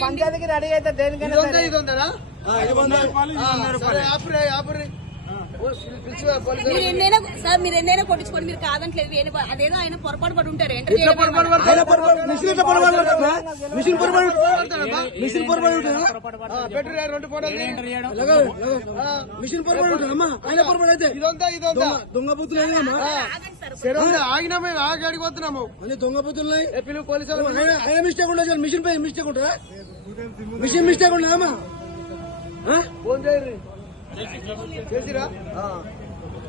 పంచాయతీకి రెడీ అయితే దేనికైనా మీరు ఎన్నైనా సార్ మీరు ఎన్నైనా కొట్టించుకోండి మీరు కాదంటలేదు. వేరే- అదేదో ఆయన పొరపాటు పడి ఉంటారు. Enter machine? మిషన్ పొరపాటు పొరపాటు పొరపాటు ఆయన పొరపాటు అయితే. దొంగ- బుద్ధులు ఆగినామే అన్ని దొంగ బుద్ధులు. ఆయన మిస్టేక్ ఉండదు మిషన్ పై మిస్టేక్ ఉంటుందా? Machine mistake? ఫోన్ చేయరు. చేసిరా? ఆ.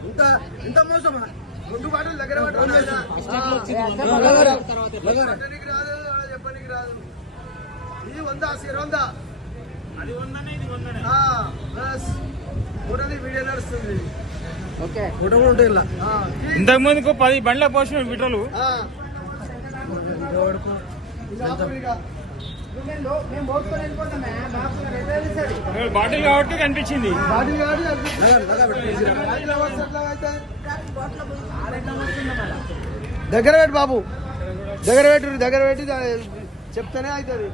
ఇంత ఇంత మోసమా? రెండు బాటలు దగ్గర పట్టు నాయనా. ఆ. లగారా, లగారా. పట్టనీకి రాదు ఆడ చెప్పనీకి రాదు. ఇది వందా సిర వందా. ఆ, బస్. ఫోటోది వీడియో నడుస్తుంది. ఫోటో కూడా ఇలా. ఇంతకు ముందుకు పది బండ్ల పోసిన విట్రలు బాటిల్ కాబట్టి కనిపించింది. బాటిల్? దగ్గర పెట్టు బాబు. దగ్గర పెట్టు దగ్గర పెట్టి చెప్తేనే అవుతుంది.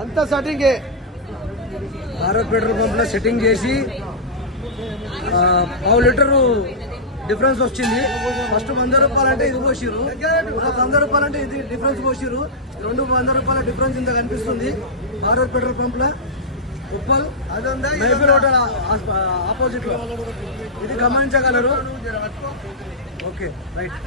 అంతా సెట్టింగే. భారత్ పెట్రోల్ పంప్లో సెట్టింగ్ చేసి ఆ, పావు లీటర్ డిఫరెన్స్ వచ్చింది. ఫస్ట్ వంద రూపాయలు అంటే ఇది పోసిరు వంద రూపాయలు అంటే ఇది డిఫరెన్స్ పోసిరు రెండు వంద రూపాయల డిఫరెన్స్ ఇంత కనిపిస్తుంది. భారత్ పెట్రోల్ పంప్ ఉప్పల్ అదుందా హోటల్ ఆపోజిట్లో ఇది గమనించగలరు. Okay right.